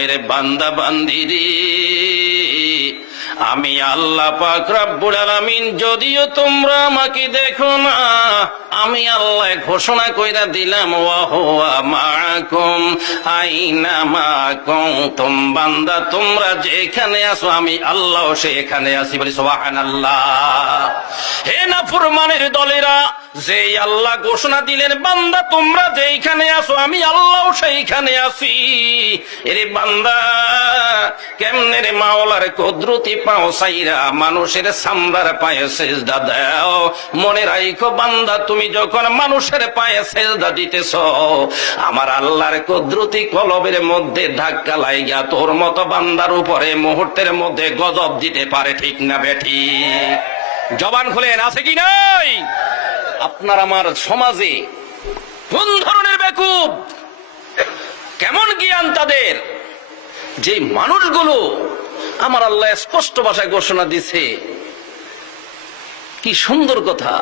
কয় রে বান্দা বান্দিরে, আমি আল্লাহ পাক রব্বুল আলামিন যদিও তোমরা আমাকে দেখো না, আমি আল্লাহ ঘোষণা কইরা দিলাম ওয়া হুয়া মাআকুম আইনামা কুনতুম। বান্দা তোমরা যেখানে আছো আমি আল্লাহ সেখানে আছি। বলি সুবহানাল্লাহ। হে নাফরমানের দলেরা, যে আল্লাহ ঘোষণা দিলেন বান্দা তোমরা যেখানে আছো আমি আল্লাহ সেইখানে আছি, এরে বান্দা কেমনে রে মাওলার কুদরতি পাও সাইরা মানুষের সামরার পায়ে সেজদা দাও? মনে রাখো বান্দা, তুমি যখন মানুষের পায়ে সেজদা দিতেছ, আমার আল্লাহর কুদরতি কলবের মধ্যে ধাক্কা লাইগা তোর মতো বান্দার উপরে মুহূর্তের মধ্যে গজব দিতে পারে। ঠিক না বেঠি? জবান খুলেন, আছে কি নাই? আপনার আমার সমাজে কোন ধরনের বেকুব, কেমন জ্ঞান তাদের, যে মানুষগুলো আমার আল্লাহ স্পষ্ট ভাষায় ঘোষণা দিছে। কি সুন্দর কথা,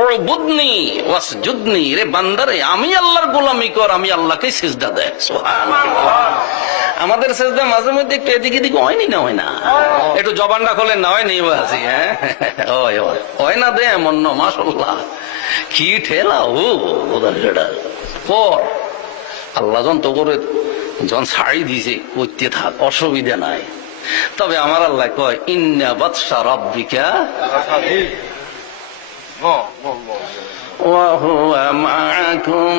উবুদনি ওয়াসজুদনি, রে বান্দারে আমি আল্লাহর গোলামি কর, আমি আল্লাহকে সিজদা দে। সুবহানাল্লাহ। আমাদের সিজদা মাঝে মধ্যে একটু এদিক এদিক হয়নি না, হয় না? একটু জবানটা খোলেন না, হয় নেই বাসি? হ্যাঁ হয় না দে এমন না, মাশাআল্লাহ কি ঠেলা। ও পর আল্লাহ জন তো করে জন ছাড়ি দিয়েছে, করতে থাক, অসুবিধা নাই। তবে আমার আল্লাহ কয় ইন্না বাতশা রাব্বিকা ওয়া হুয়া মাআকুম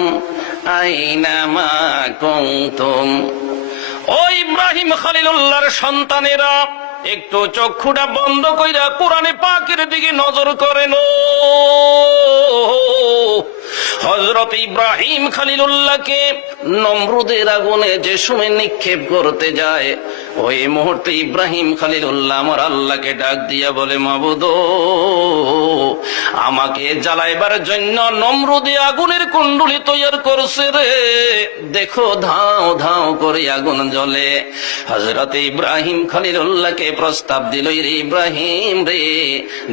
আইনামা কুনতুম। ও ইব্রাহিম খলিলুল্লাহর সন্তানেরা, একটু চক্ষুটা বন্ধ কইরা কোরআনে পাকের দিকে নজর করেন। হযরত ইব্রাহিম খলিলুল্লাহকে নমরুদের আগুনে যে সময় নিক্ষেপ করতে যায়, ওই মুহূর্তে ইব্রাহিম খলিলুল্লাহ আমার আল্লাহকে ডাক দিয়া বলে, মাবুদ আমাকে জ্বালাইবার জন্য নমরুদে আগুনের কুণ্ডুলি তৈরি করছে রে, দেখো ধাও ধাও করে আগুন জ্বলে। হযরত ইব্রাহিম খলিলুল্লাহকে প্রস্তাব দিল, রে ইব্রাহিম রে,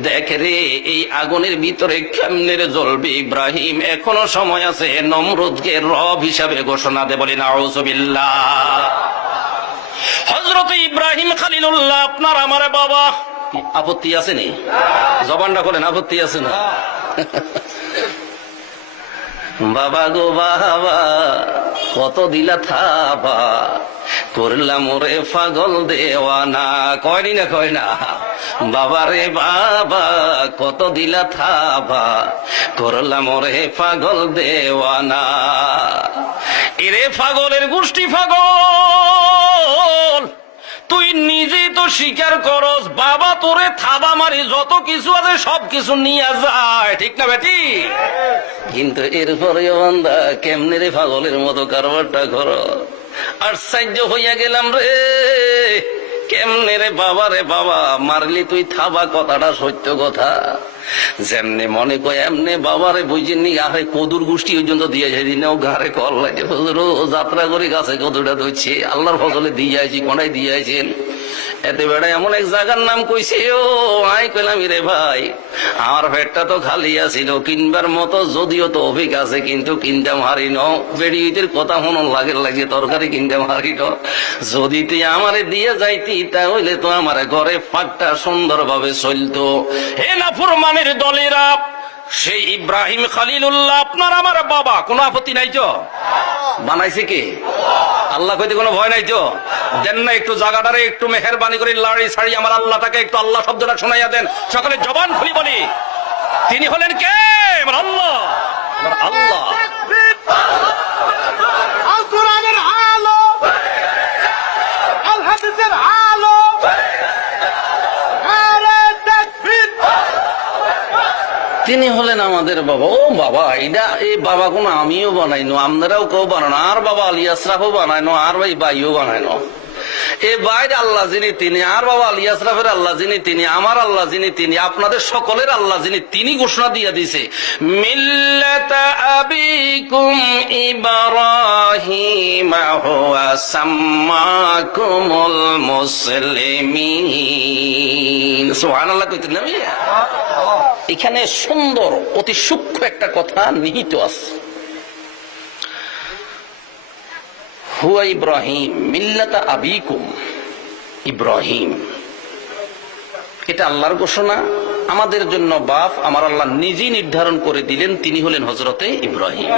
দেখ রে এই আগুনের ভিতরে কেমনে জ্বলবে ইব্রাহিম, এখনো সময় আছে, নমরুদকে রব হিসাবে ঘোষণা দে। বলি নাউযুবিল্লাহ। হযরত ইব্রাহিম খলিলুল্লাহ আপনার আমার বাবা, আপত্তি আছে নি? জবানটা বলেন, আপত্তি আছে না? বাবা গো বাবা কত দিলা থাবা, করলাম ওরে পাগল দেওয়ানা। কয়নি না, কয় না? বাবা রে বাবা কত দিলা থাবা, করলাম ওরে পাগল দেওয়ানা। এরে পাগলের গোষ্ঠী পাগল, তুই নিজেই তো স্বীকার করস বাবা তোরে থাবা মারি যত কিছু আছে সব কিছু নিয়ে যায়। ঠিক না বেটি? কিন্তু এরপরে বান্দা কেমনে রে পাগলের মতো কারবারটা করো? আশ্চর্য হইয়া গেলাম রে, কেমনে রে বাবা রে বাবা মারলি তুই থাবা, কথাটা সত্য কথা। যেমনে মনে কয় এমনে বাবারে বুঝিনি, আরে কদুর গোষ্ঠী পর্যন্ত দিয়ে যাই দিন ঘরে কল লাগে, যাত্রা করে গাছে কদুটা ধরছে, আল্লাহর ফসলে দিয়ে যাইছি, কোনায় দিয়ে যাইছেন। এতে বেড়া এমন এক জায়গার নাম কইছে, ও আই কইলাম রে ভাই আমার পেটটা তো খালি আছিল, কিনবার মতো যদিও তো অভিজ্ঞ আছে, কিন্তু কিনতাম হারি ন, বেড়ির কথা মন লাগে লাগে তরকারি কিনতাম হারি ন, যদি তুই আমারে দিয়ে যাইতি তাহলে তো আমার ঘরে ফাঁকটা সুন্দর ভাবে চলতো। হে নাফরমানের দলেরা, সেই ইব্রাহিম খলিলুল্লাহ আপনার আমার বাবা, কোনো আপত্তি নাই তো? বানাইছে কে? আল্লাহ কইতে কোনো ভয় নাই তো? দেন না একটু জায়গাটারে একটু মেহেরবানি করে লাড়ি ছাড়ি আমার আল্লাহটাকে একটু আল্লাহ শব্দটা শোনাইয়া দেন। সকলে জবান খুলি বলি, তিনি হলেন কে? আমার আল্লাহ। আমার আল্লাহ আল কোরআনের আলো, আল হাদিসের আলো, আরে তাকবীর। তিনি হলেন আমাদের বাবা। ও বাবা, এটা এই বাবা কোন আমিও বানাইনো, আপনারাও কেউ বানানো, আর বাবা আলী আশরাফও বানাইনো, আর ভাই ভাইও বানাইনো। এ বাইরে আল্লাহ যিনি তিনি, আর বাবা আলী আশরাফের আল্লাহ যিনি তিনি, আমার আল্লাহ যিনি তিনি, আপনাদের সকলের আল্লাহ যিনি তিনি ঘোষণা দিয়ে দিছে, মিল্লাতা আবিকুম ইব্রাহিম হুয়া সাম্মাকুমুল মুসলিমিন। সুবহানাল্লাহ কইতেন না? এখানে সুন্দর অতি সূক্ষ্ম একটা কথা নিহিত আছে। হুয়া ইব্রাহিম মিল্লাতা আবিকুম ইব্রাহিম, এটা আল্লাহর ঘোষণা। আমাদের জন্য বাপ আমার আল্লাহ নিজেই নির্ধারণ করে দিলেন, তিনি হলেন হযরতে ইব্রাহিম।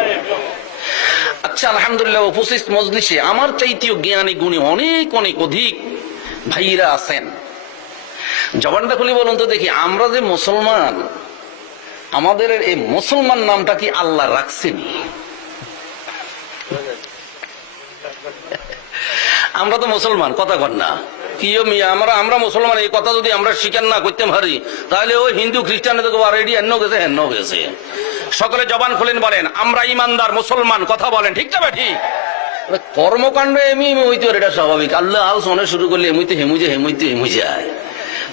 আচ্ছা, আলহামদুলিল্লাহ, উপস্থিত মজলিসে আমার চাইতেও জ্ঞানী গুণী অনেক অনেক অধিক ভাইরা আছেন। জবানটা খুলে বলুন তো দেখি, আমরা যে মুসলমান, আমাদের এই মুসলমান নামটা কি আল্লাহ রাখছেনি? আমরা তো মুসলমান, কথা কন না কি মিয়া, আমরা মুসলমান, এই কথা যদি আমরা স্বীকার না করতে পারি তাহলে ওই হিন্দু খ্রিস্টানের তো রেডি হেন্ন গেছে হেন্ন গেছে। সকলে জবান খুলেন, বলেন আমরা ইমানদার মুসলমান, কথা বলেন ঠিক না ঠিক? কর্মকাণ্ড এমনি হইতে পারে, এটা স্বাভাবিক। আল্লাহ আলোচনা শুরু করলে এমনিতে হেমুই যায়,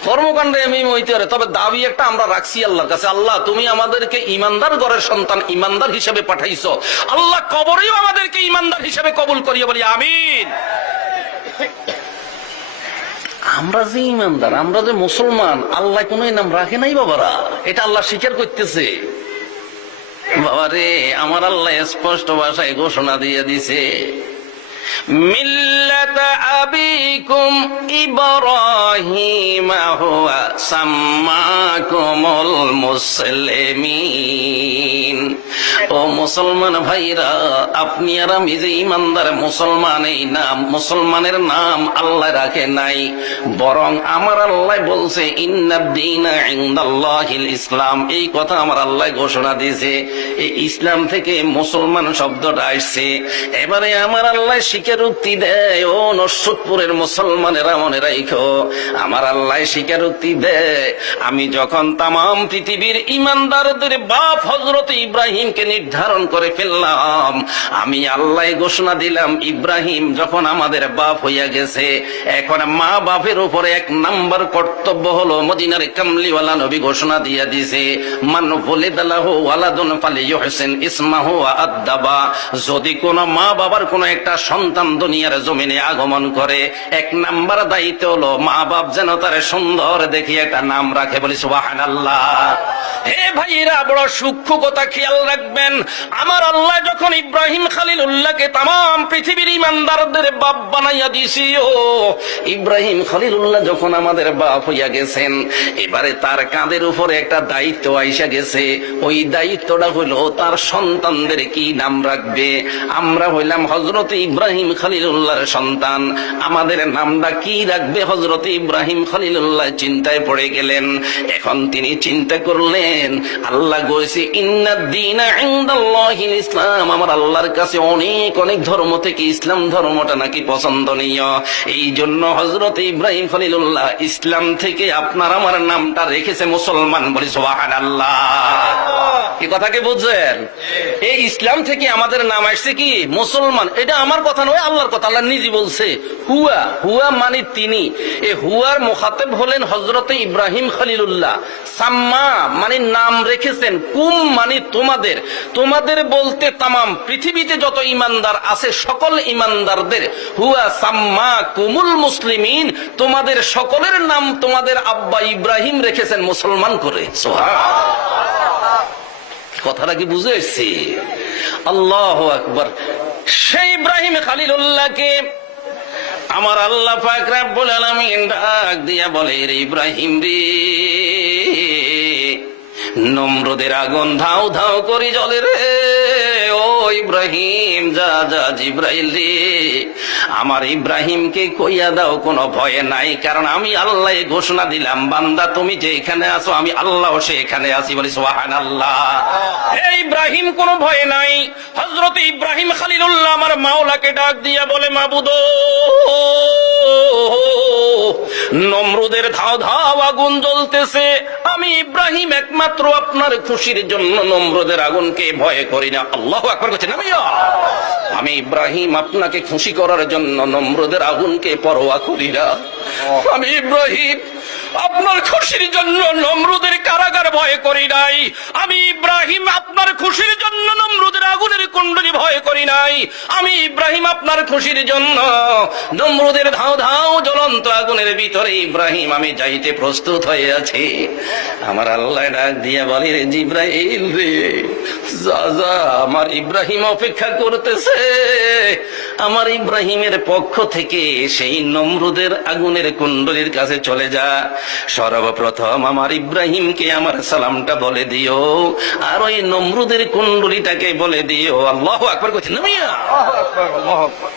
কর্মকাণ্ড এমনি হইতে পারে। তবে দাবি একটা আমরা রাখছি আল্লাহর কাছে, আল্লাহ তুমি আমাদেরকে ইমানদার ঘরের সন্তান, ইমানদার হিসেবে পাঠাইছো, আল্লাহ কবরেও আমাদেরকে ইমানদার হিসেবে কবুল করিয়ে বলি আমিন। আমরা যে ইমানদার, আমরা যে মুসলমান, আল্লাহ কোন নাম রাখে নাই বাবারা, এটা আল্লাহ স্বীকার করতেছে। বাবারে, আমার আল্লাহ স্পষ্ট ভাষায় ঘোষণা দিয়ে দিছে, মিল্লাতা আবিকুম ইব্রাহিম হুয়া সাম্মাকুমুল মুসলিমিন। ও মুসলমান ভাইরা, আপনি আর আমি যে ইমানদার মুসলমান, এই নাম মুসলমানের নাম আল্লাহ রাখে নাই, বরং আমার আল্লাহ বলছে ইন্নাদ দীনা ইনদাল্লাহিল ইসলাম। এই কথা আমার আল্লাহ ঘোষণা দিয়েছে, এই ইসলাম থেকে মুসলমান শব্দটা আসছে। এবারে আমার আল্লাহ স্বীকারোক্তি দেয়, ও নরসুদপুরের মুসলমানেরা মনে রাখো, আমার আল্লাহ স্বীকারোক্তি দেয়, আমি যখন তামাম পৃথিবীর ইমানদারদের বাপ হযরত ইব্রাহিমকে নির্ধারণ করে ফেললাম, আমি আল্লাহ ঘোষণা দিলাম, ইব্রাহিম যখন আমাদের বাপ হইয়া গেছে, এখন মা বাপের উপরে এক নাম্বার কর্তব্য হলো, মদিনার কামলিওয়ালা নবী ঘোষণা দিয়া দিছে, মান ওয়ালিদালাহু ওয়ালাদুন ফালিয়ুহসিন ইসমাহু ওয়া আদ্দাবা। যদি কোন মা বাবার কোন একটা সন্তান দুনিয়ার জমিনে আগমন করে, এক নাম্বার দায়িত্ব হলো মা বাপ যেন তার সুন্দর দেখি একটা নাম রাখে, বলি সুবহানাল্লাহ। হে ভাইরা, বড় সূক্ষ্ম কথা খেয়াল রাখবেন, আমার আল্লাহ যখন ইব্রাহিম খলিলুল্লাহকে তামাম পৃথিবীর ইমানদারদের বাপ বানাইয়া দিছি, ও ইব্রাহিম খলিলুল্লাহ যখন আমাদের বাপ হইয়া গেছেন, এবারে তার কাঁধের উপরে একটা দায়িত্ব আইসা গেছে। ওই দায়িত্বটা হইল তার সন্তানদের কি নাম রাখবে। আমরা হইলাম হযরত ইব্রাহিম খলিলুল্লাহর সন্তান, আমাদের নামটা কি রাখবে হযরত ইব্রাহিম খলিলুল্লাহ চিন্তায় পড়ে গেলেন। এখন তিনি চিন্তা করলেন, আল্লাহ কইছে ইন্নাদ দীনা ইনদাল্লাহিল ইসলাম, আমার আল্লাহর কাছে অনেক অনেক ধর্ম থেকে ইসলাম ধর্মটা নাকি পছন্দনীয়। এই জন্য হযরত ইব্রাহিম খলিলুল্লাহ ইসলাম থেকে আপনার আমার নামটা রেখেছে মুসলমান, বলি সুবহানাল্লাহ। কি কথা কি বুঝছেন? এই ইসলাম থেকে আমাদের নাম আসছে কি মুসলমান। এটা আমার কথা নয়, আল্লাহর কথা। আল্লাহ নিজে বলছে হুয়া, হুয়া মানে তিনি। এই হুয়ার মুখাতেব হলেন হযরত ইব্রাহিম খলিলুল্লাহ। সাম্মা মানে নাম রেখেছেন, কুম মানে তোমাদের। তোমাদের বলতে তামাম পৃথিবীতে যত ইমানদার আছে সকল ইমানদারদের হুয়া সাম্মা কুমুল মুসলিমিন, তোমাদের সকলের নাম তোমাদের আব্বা ইব্রাহিম রেখেছেন মুসলমান করে। সুবহানাল্লাহ। কথাটা কি বুঝে এসছি? আল্লাহু আকবার। সেই ইব্রাহিম খলিলুল্লাহকে আমার আল্লাহ পাক রব্বুল আলামিন ডাক দিয়া বলে, রে ইব্রাহিম রে, নমরুদের আগুন ধাও ধাও করে জ্বলে রে, ও ইব্রাহিম যা যা জিব্রাইল রে, আমার ইব্রাহিমকে কইয়া দাও কোনো ভয় নাই, কারণ আমি আল্লাহ ঘোষণা দিলাম, বান্দা তুমি যে এখানে আছো আমি আল্লাহ সে এখানে আছি, বলি সুবহানাল্লাহ। হে ইব্রাহিম কোনো ভয় নাই। হযরত ইব্রাহিম খলিলুল্লাহ আমার মাওলাকে ডাক দিয়া বলে, মাবুদ নমরুদের ধাও ধাও আগুন জ্বলতেছে, আমি ইব্রাহিম একমাত্র আপনার খুশির জন্য নমরুদের আগুনকে ভয় করি না। আল্লাহু আকবার বলছেন, আমি ইব্রাহিম আপনাকে খুশি করার জন্য নমরুদের আগুনকে পরোয়া করি না। আমি ইব্রাহিম আপনার খুশির জন্য নমরুদের কারাগার ভয় করি নাই। আমি ইব্রাহিম আপনার খুশির জন্য নমরুদের আগুনের কুণ্ডলী ভয় করি নাই। আমি ইব্রাহিম আপনার খুশির জন্য নমরুদের ধাও ধাও জ্বলন্ত আগুনের ভিতরে ইব্রাহিম আমি যাইতে প্রস্তুত হয়ে আছি। আমার আল্লাহ ডাক দিয়া বলি, রে জিব্রাইল রে, যা যা, আমার ইব্রাহিম অপেক্ষা করতেছে। আমার ইব্রাহিমের পক্ষ থেকে সেই নমরুদের আগুনের কুণ্ডলীর কাছে চলে যা। সর্বপ্রথম আমার ইব্রাহিমকে আমার সালামটা বলে দিও, আর ওই নমরুদের কুণ্ডলীটাকে বলে দিও। আল্লাহু আকবার কইছেন না মিয়া? আল্লাহু আকবার।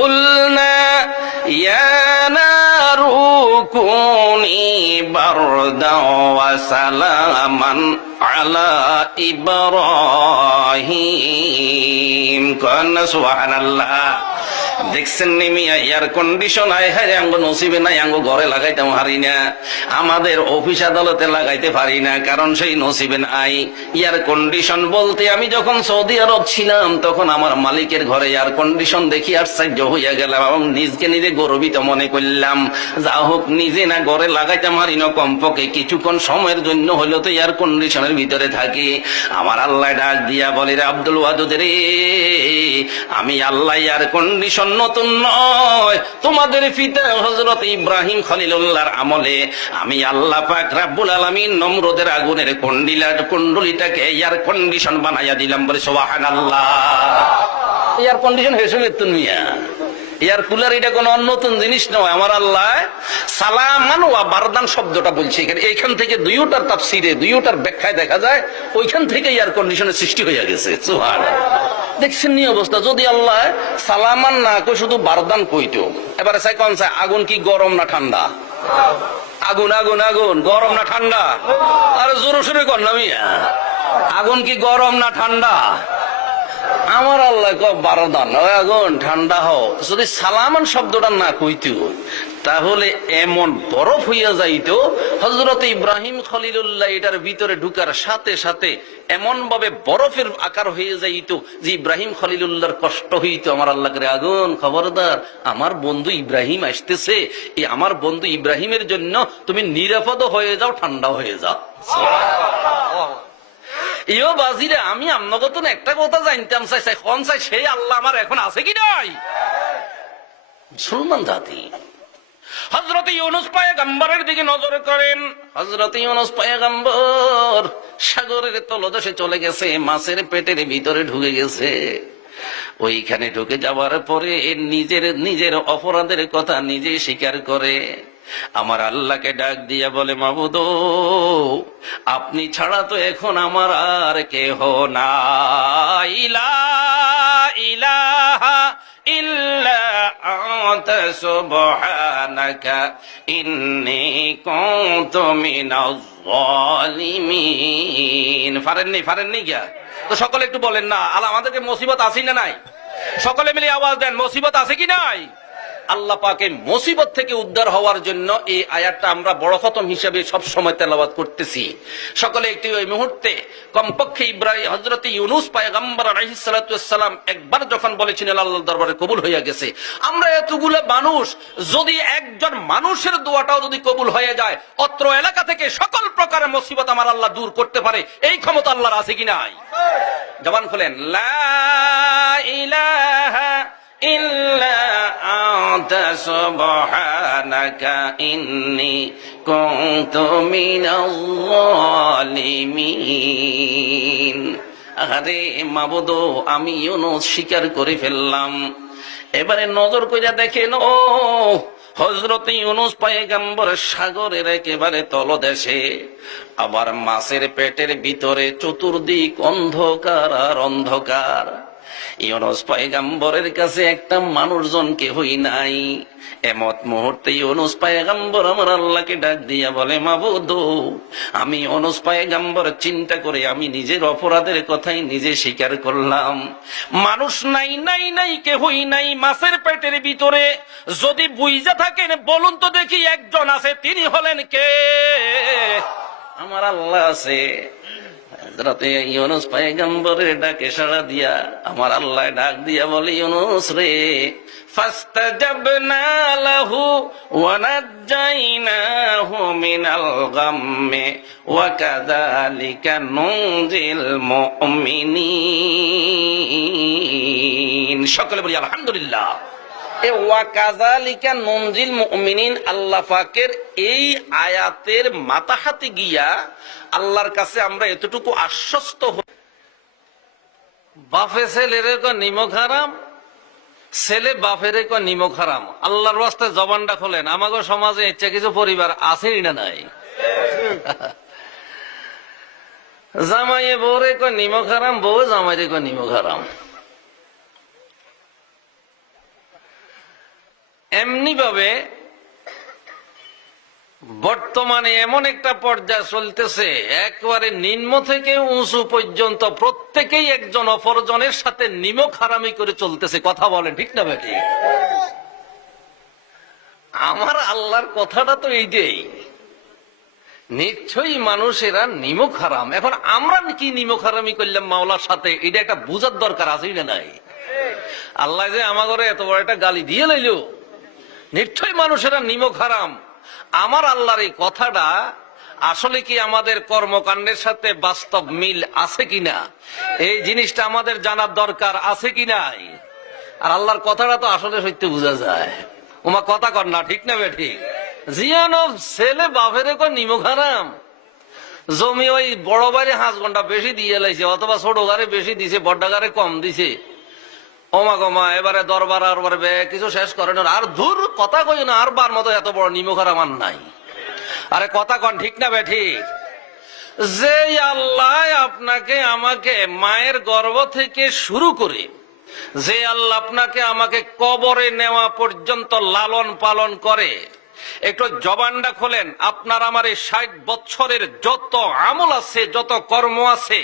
قلنا يا نار كوني بردا وسلاما على إبراهيم قلنا سبحان الله। দেখছেন নিমিয়া এয়ার কন্ডিশন আয় হ্যাঁ আঙ্গ নসিবে নাই, আঙ্গ ঘরে লাগাইতাম হারি না, আমাদের অফিস আদালতে লাগাইতে পারি না, কারণ সেই নসিবে নাই। এয়ার কন্ডিশন বলতে আমি যখন সৌদি আরব ছিলাম তখন আমার মালিকের ঘরে এয়ার কন্ডিশন দেখি আশ্চর্য হইয়া গেলাম এবং নিজকে নিজে গর্বিত মনে করলাম। যা হোক, নিজে না ঘরে লাগাইতাম হারি না, কমপক্ষে কিছুক্ষণ সময়ের জন্য হইলো তো এয়ার কন্ডিশনের ভিতরে থাকি। আমার আল্লাহ ডাক দিয়া বলে, রে আব্দুল ওয়াদুদ রে, আমি আল্লাহ এয়ার কন্ডিশন নতুন নয়, তোমাদের পিতা হযরত ইব্রাহিম খলিলুল্লাহর আমলে আমি আল্লাহ পাক রব্বুল আলামিন নমরুদের আগুনের কুণ্ডলীটাকে এয়ার কন্ডিশন বানাইয়া দিলাম। বলে সুবহানাল্লাহ। এয়ার কন্ডিশন হেসে তুমিয়া এয়ার কুলার, এটা কোন নতুন জিনিস নয়। আমার আল্লাহ সালামান ওয়া বারদান শব্দটা বলছে এখানে, এইখান থেকে দুইটার তাফসিরে দুইটার ব্যাখ্যায় দেখা যায় ওইখান থেকে এয়ার কন্ডিশনের সৃষ্টি হয়ে গেছে। সুবহানাল্লাহ। দেখছেন নি অবস্থা? যদি আল্লাহ সালামান না কই শুধু বারদান কইতো, এবারে চাই কোন চাই, আগুন কি গরম না ঠান্ডা? আগুন আগুন আগুন, গরম না ঠান্ডা? আরে জোরে সোরে কর না মিয়া, আগুন কি গরম না ঠান্ডা? আমার আল্লাহ বারদান, আগুন ঠান্ডা হও। যদি সালামান শব্দটা না কইতো তাহলে এমন বরফ হইয়া যাইতো, হযরত ইব্রাহিম খলিলুল্লাহ এটার ভিতরে ঢুকার সাথে সাথে এমন ভাবে বরফের আকার হয়ে যাইতো যে ইব্রাহিম খলিলুল্লাহর কষ্ট হইতো। আমার আল্লাহ করে, আগুন খবরদার, আমার বন্ধু ইব্রাহিম আসতেছে, এই আমার বন্ধু ইব্রাহিমের জন্য তুমি নিরাপদ হয়ে যাও, ঠান্ডা হয়ে যাও। ইয়ো বাজিরে, আমি আপনাকে একটা কথা জানতাম চাই, কোন চাই সেই আল্লাহ আমার এখন আছে কি নাই? মুসলমান জাতি হযরত ইউনূস পয়গম্বরের দিকে নজর করেন। হযরত ইউনূস পয়গম্বর সাগরের তলদেশে চলে গেছে, মাছের পেটের ভিতরে ঢুকে গেছে। ওইখানে ঢুকে যাওয়ার পরে নিজের অপরাধের কথা নিজে স্বীকার করে আমার আল্লাহকে ডাক দিয়া বলে, মাবুদ আপনি ছাড়া তো এখন আমার আর কেহ নাই, লা ইলাহা ইল্লা আনতা সুবহানাকা ইন্নী কুনতু মিনাজ জালিমিন। পারেননি গিয়া তো সকলে একটু বলেন না, আল্লাহ আমাদেরকে মুসিবত আছে না নাই? সকলে মিলে আওয়াজ দেন, মুসিবত আছে কি নাই? আল্লাহ পাকে মুসিবত থেকে উদ্ধার হওয়ার জন্য এই আয়াতটা আমরা বড় খতম হিসেবে সব সময় তেলাওয়াত করতেছি। সকলে একটি ওই মুহূর্তে কমপক্ষে ইব্রাহিম হযরত ইউনূস পয়গম্বর আলাইহিস সালাতু ওয়াস সালাম একবার যখন বলেছিলেন আল্লাহর দরবারে কবুল হয়ে গেছে। আমরা এতগুলো মানুষ, যদি একজন মানুষের দোয়াটাও যদি কবুল হয়ে যায়, অত্র এলাকা থেকে সকল প্রকারের মুসিবত আমার আল্লাহ দূর করতে পারে, এই ক্ষমতা আল্লাহর আছে কি নাই? জবান খুলেন, লা ইলাহা ইল্লা আনতা সুবহানাকা ইন্নী কুনতু মিনাজ জালিমিন। আরে মাবুদ, আমি ইউনূস স্বীকার করে ফেললাম। এবারে নজর কইরা দেখেন, ও হযরত ইউনূস পয়গম্বর সাগরের একেবারে তলদেশে, আবার মাছের পেটের ভিতরে চতুর্দিক অন্ধকার আর অন্ধকার। ইউনূস পয়গম্বরের কাছে একটা মানুষজন কেহই নাই। এমত মুহূর্তে ইউনূস পয়গম্বর আমার আল্লাহকে ডাক দিয়া বলে, মাবুদ আমি ইউনূস পয়গম্বর চিন্তা করে আমি নিজের অপরাধের কথাই নিজে স্বীকার করলাম। মানুষ নাই নাই নাই, কেহই নাই মাছের পেটের ভিতরে। যদি বুইজা থাকেন বলুন তো দেখি, একজন আছে, তিনি হলেন কে? আমার আল্লাহ আছে। হযরতে ইউনূস পয়গম্বরের ডাকে সাড়া দিয়া আমার আল্লাহ ডাক দিয়া বলে, ইউনূস রে, ফাস্তাজাবনা লাহু ওয়া নাজ্জাইনাহু মিনাল গাম্মি ওয়া কাযালিকা নুনজিল মুমিনিন। সকলে বলি আলহামদুলিল্লাহ। আল্লাহ পাকের এই আয়াতের মাতাহাতে গিয়া আল্লাহর কাছে আমরা এতটুকু আশ্বস্ত হই, বাপে ছেলের নিমক হারাম, ছেলে বাপের নিমক হারাম। আল্লাহর রাস্তায় জবানটা খোলেন, আমাদের সমাজে ইচ্ছা কিছু পরিবার আছেই না নাই? জামাইয়ে বউরে কয় নিমক হারাম, বউ জামাইরে কয় নিমক হারাম। এমনি ভাবে বর্তমানে এমন একটা পর্যায়ে চলতেছে, একবারে নিম্ন থেকে উঁচু পর্যন্ত প্রত্যেকেই একজন অপরজনের সাথে নিমক হারামি করে চলতেছে। কথা বলেন ঠিক না বেটি? আমার আল্লাহর কথাটা তো এইটাই, নিশ্চয়ই মানুষেরা নিমক হারাম। এখন আমরা কি নিমক হারামি করলাম মাওলার সাথে, এটা একটা বুঝার দরকার আছে না নাই? আল্লাহ যে আমাদের এত বড় একটা গালি দিয়ে লাইল, নিশ্চয়ই মানুষেরা নিমক হারাম। আমার আল্লাহর এই কথাটা আসলে কি আমাদের কর্মকাণ্ডের সাথে বাস্তব মিল আছে কিনা, এই জিনিসটা আমাদের জানার দরকার আছে কি নাই? আর আল্লাহর কথাটা তো আসলে সত্য বোঝা যায়। ওমা কথা কর না, ঠিক না বেঠিক? জিয়ানো ছেলে বাপের নিমক হারাম, জমি ওই বড় বাইরে 5 ঘন্টা বেশি দিয়ে লাইছে, অথবা ছোট গাড়ি বেশি দিছে, বড় গাড়ি কম দিছে। ওমা গমা এবারে দরবার আর কিছু শেষ করেন, আর দূর কথা কই না, আর বার মতো এত বড় নিমক হারাম আর নাই। আরে কথা কন ঠিক না বেঠিক? যে আল্লাহ আপনাকে আমাকে মায়ের গর্ভ থেকে শুরু করে, যে আল্লাহ আপনাকে আমাকে কবরে নেওয়া পর্যন্ত লালন পালন করে, একটু জবানটা খোলেন। আপনার আমার এই 60 বছরের যত আমল আছে, যত কর্ম আছে,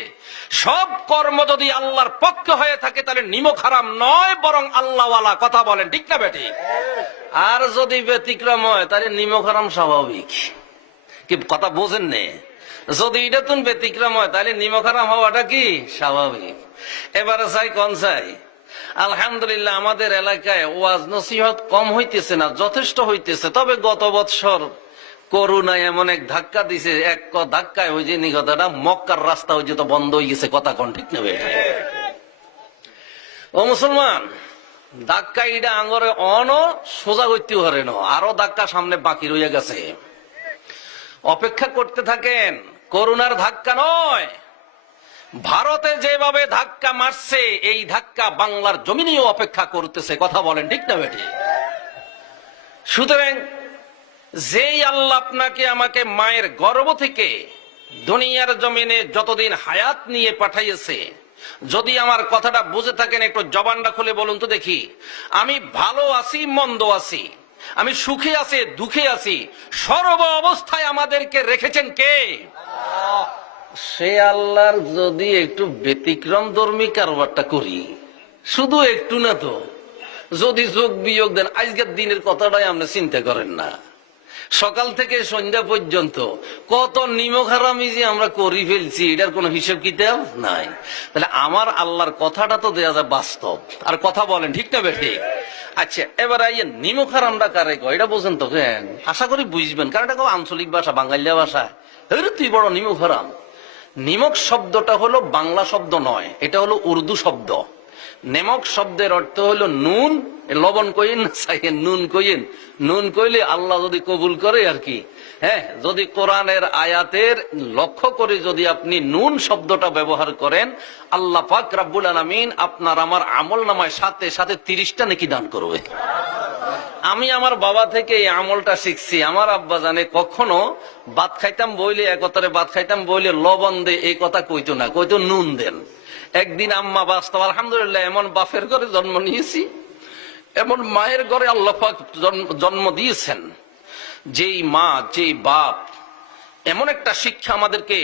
সব কর্ম যদি আল্লাহর পক্ষে হয়ে থাকে তাহলে নিমক হারাম নয়, বরং আল্লাহওয়ালা। কথা বলেন ঠিক না বেটি? আর যদি ব্যতিক্রম হয় তাহলে নিমক হারাম স্বাভাবিক। কি কথা বোঝেন নে? যদি এটা তুমি ব্যতিক্রম হয় তাহলে নিমক হারাম হওয়াটা কি স্বাভাবিক। এবারে চাই কোন চাই? আলহামদুলিল্লাহ আমাদের এলাকায় ওয়াজ নসিহত কম হইতেছে না, যথেষ্ট হইতেছে। তবে গত বছর করোনায় এমন এক ধাক্কা দিছে, এক ধাক্কায় ওই যে কথাটা মক্কার রাস্তা ওই যে তো বন্ধ হয়ে গেছে। কথা কোন ঠিক নেবে? ও মুসলমান, ধাক্কা ইটা আঙরে অন সোজা করতে পারে না, আরো ধাক্কা সামনে বাকি রয়ে গেছে। অপেক্ষা করতে থাকেন, করোনার ধাক্কা নয়, ভারতে যেভাবে ধাক্কা মারছে এই ধাক্কা বাংলার জমিনেও অপেক্ষা করতেছে। কথা বলেন ঠিক না বেটি? সুতরাং যেই আল্লাহ আপনাকে আমাকে মায়ের গর্ভ থেকে দুনিয়ার জমিনে যতদিন হায়াত নিয়ে পাঠাইছে, যদি আমার কথাটা বুঝে থাকেন একটু জবানটা খুলে বলুন তো দেখি, আমি ভালো আছি মন্দ আছি, আমি সুখে আছি দুঃখে আছি, সর্ব অবস্থায় আমাদেরকে রেখেছেন কে? সে আল্লাহর যদি একটু ব্যতিক্রম ধর্মী কারবারটা করি, শুধু একটু না তো, যদি যোগ বিয়োগ দেন, আজকের দিনের কথাটাই আপনি চিন্তা করেন না, সকাল থেকে সন্ধ্যা পর্যন্ত কত নিমক হারামি যে আমরা করি ফেলছি, এটার কোনো হিসেব কিতাব নাই। তাহলে আমার আল্লাহর কথাটা তো দেয়া যায় বাস্তব। আর কথা বলেন ঠিক না বেঠিক? আচ্ছা, এবার আইয়ে নিমক হারামটা কারে কয় এটা বোঝেন তো? কেন? আশা করি বুঝবেন, কারণ এটা খুব আঞ্চলিক ভাষা, বাঙালিয়া ভাষা। তুই বড় নিমক হারাম। নিমক শব্দটা হলো বাংলা শব্দ নয়, এটা হলো উর্দু শব্দ। নেমক শব্দের অর্থ হলো নুন, লবণ কইন নুন কইন, নুন কইলে আল্লাহ যদি কবুল করে আর কি। হ্যাঁ, যদি কোরআনের আয়াতের লক্ষ্য করে যদি আপনি নুন শব্দটা ব্যবহার করেন, আল্লাহ পাক রব্বুল আলামিন আপনার আমার আমল নামায় সাথে সাথে 30টা নেকি দান করবে। আমি আমার বাবা থেকে এই আমলটা শিখছি। আমার আব্বা জানে কখনো ভাত খাইতাম বইলে, একতারে ভাত খাইতাম বইলে লবণ দে এই কথা কইতো না, কইতো নুন দেন। একদিন আম্মা বাস্তব, আলহামদুলিল্লাহ এমন বাপের ঘরে জন্ম নিয়েছি, এমন মায়ের ঘরে আল্লাহ পাক জন্ম দিয়েছেন, যেই মা যেই বাপ এমন একটা শিক্ষা আমাদেরকে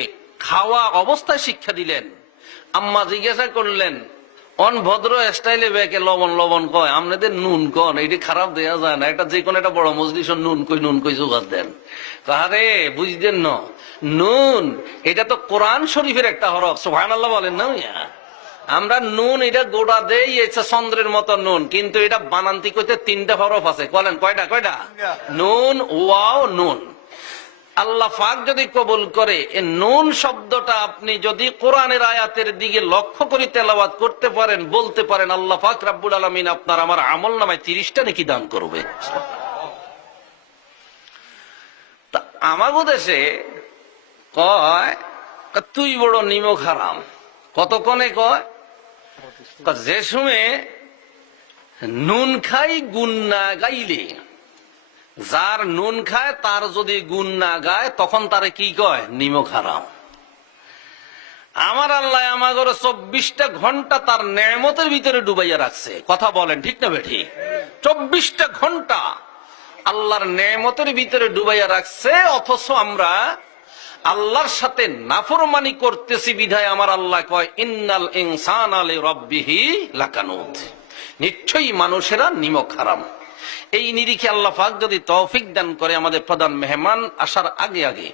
খাওয়া অবস্থায় শিক্ষা দিলেন। আম্মা জিজ্ঞাসা করলেন, অনভদ্র স্টাইলে বেকে লবণ লবণ কয়, আপনাদের নুন কন, এটি খারাপ দেয়া যায় না। এটা যে কোনো একটা বড় মজলিস নুন কই জোগাড় দেন। কাহারে বুঝতেন না, নুন এটা তো কোরআন শরীফের একটা হরফ, সুবহানাল্লাহ বলেন না মিয়া। আমরা নুন এটা গোড়া দেই, এটা চন্দ্রের মতো নুন, কিন্তু এটা বানান্তি কইতে তিনটা হরফ আছে। বলেন কয়টা? নুন, ওয়াও, নুন। আল্লাহ পাক যদি কবুল করে এই নুন শব্দটা আপনি যদি কোরআনের আয়াতের দিকে লক্ষ্য করে তেলাওয়াত করতে পারেন, বলতে পারেন, আল্লাহ পাক রব্বুল আলামিন আপনার আমার আমল নামায় 30টা নেকি দান করবে। তা আমাগো দেশে কয় তুই বড় নিমক হারাম। কতক্ষণে কয়? যে সময় নুন খাই গুণ না গাইলে, যার নুন খায় তার যদি গুণ না গায় তখন তারে কি কয়? নিমক হারাম। আমার আল্লাহ আমাগর 24টা ঘন্টা তার নেয়ামতের ভিতরে ডুবাইয়া রাখছে। কথা বলেন ঠিক না বেঠি? 24টা ঘন্টা আল্লাহর নেয়ামতের ভিতরে ডুবাইয়া রাখছে, অথচ আমরা আল্লাহর সাথে নাফরমানি করতেছি বিধায় আমার আল্লাহ কয় ইন্নাল ইনসানা লিরাব্বিহি লাকানুত, নিশ্চয়ই মানুষেরা নিমক হারাম। এই নিরিখে আল্লাহ পাক যদি তৌফিক দান করে, আমাদের প্রধান মেহমান আসার আগে আগে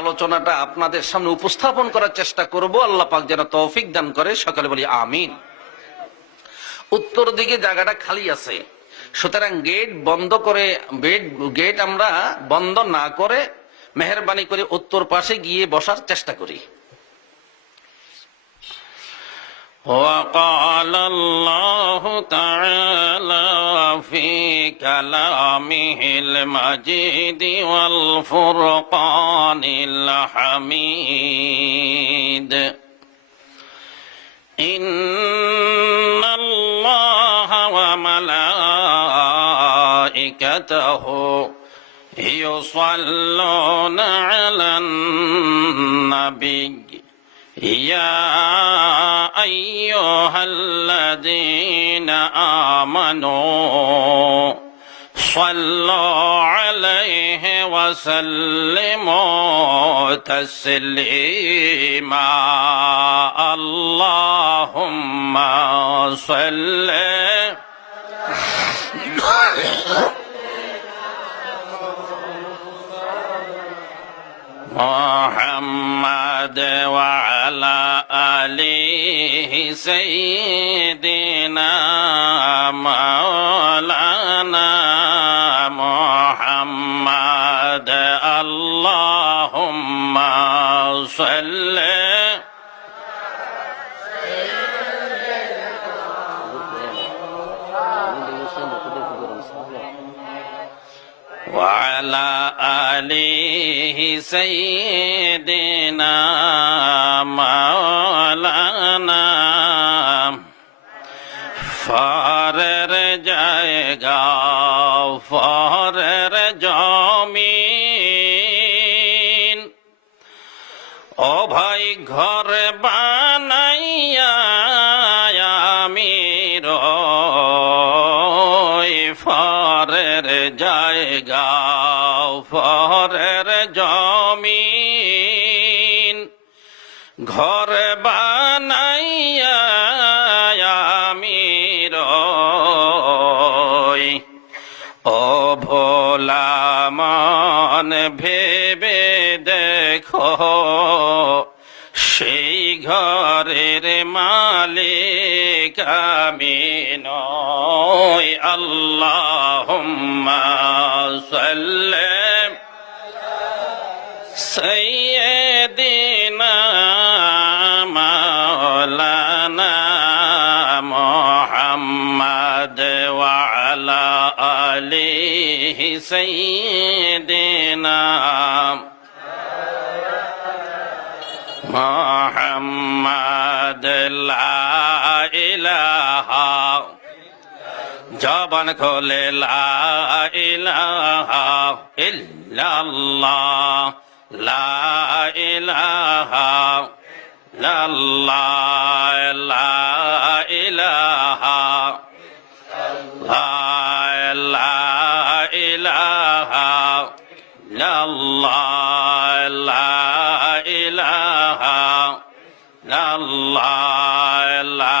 আলোচনাটা আপনাদের সামনে উপস্থাপন করার চেষ্টা করব। আল্লাহ পাক যেন তৌফিক দান করে, সকালে বলি আমিন। উত্তর দিকে জায়গাটা খালি আছে, সুতরাং গেট বন্ধ করে, গেট আমরা বন্ধ না করে মেহেরবানি করে উত্তর পাশে গিয়ে বসার চেষ্টা করি। وقال الله تعالى في كلامه المجيد والفرقان الحميد إن الله وملائكته يصلون على النبي يا أيها الذين آمنوا صلوا عليه وسلموا تسليما اللهم صل محمد وعلى آله سيدنا مولانا محمد اللهم صل وعلى آله سيدنا مولانا ফরের জায়গা ফরের জমিন ও ভাই ঘর বানাইয়া আমি রই ফরের জায়গা ফরের জমিন ঘর বানাইয়া আমি রই ও ভোলা মন ভেবে দেখো সেই ঘরের মালিক আমি নই আল্লাহুম্মা সাল্লি সাইয়্যিদিনা মাওলানা মুহাম্মদ ওয়া আলা আলিহি সাইয়্যিদিনা মুহাম্মদ লা ইলাহা জবান খোলে লা ইলাহা ইল্লাল্লাহ লা ইলাহা ইল্লাল্লাহ লা ইলাহা লা ইলাহা ইল্লাল্লাহ লা ইলাহা ইল্লাল্লাহ লা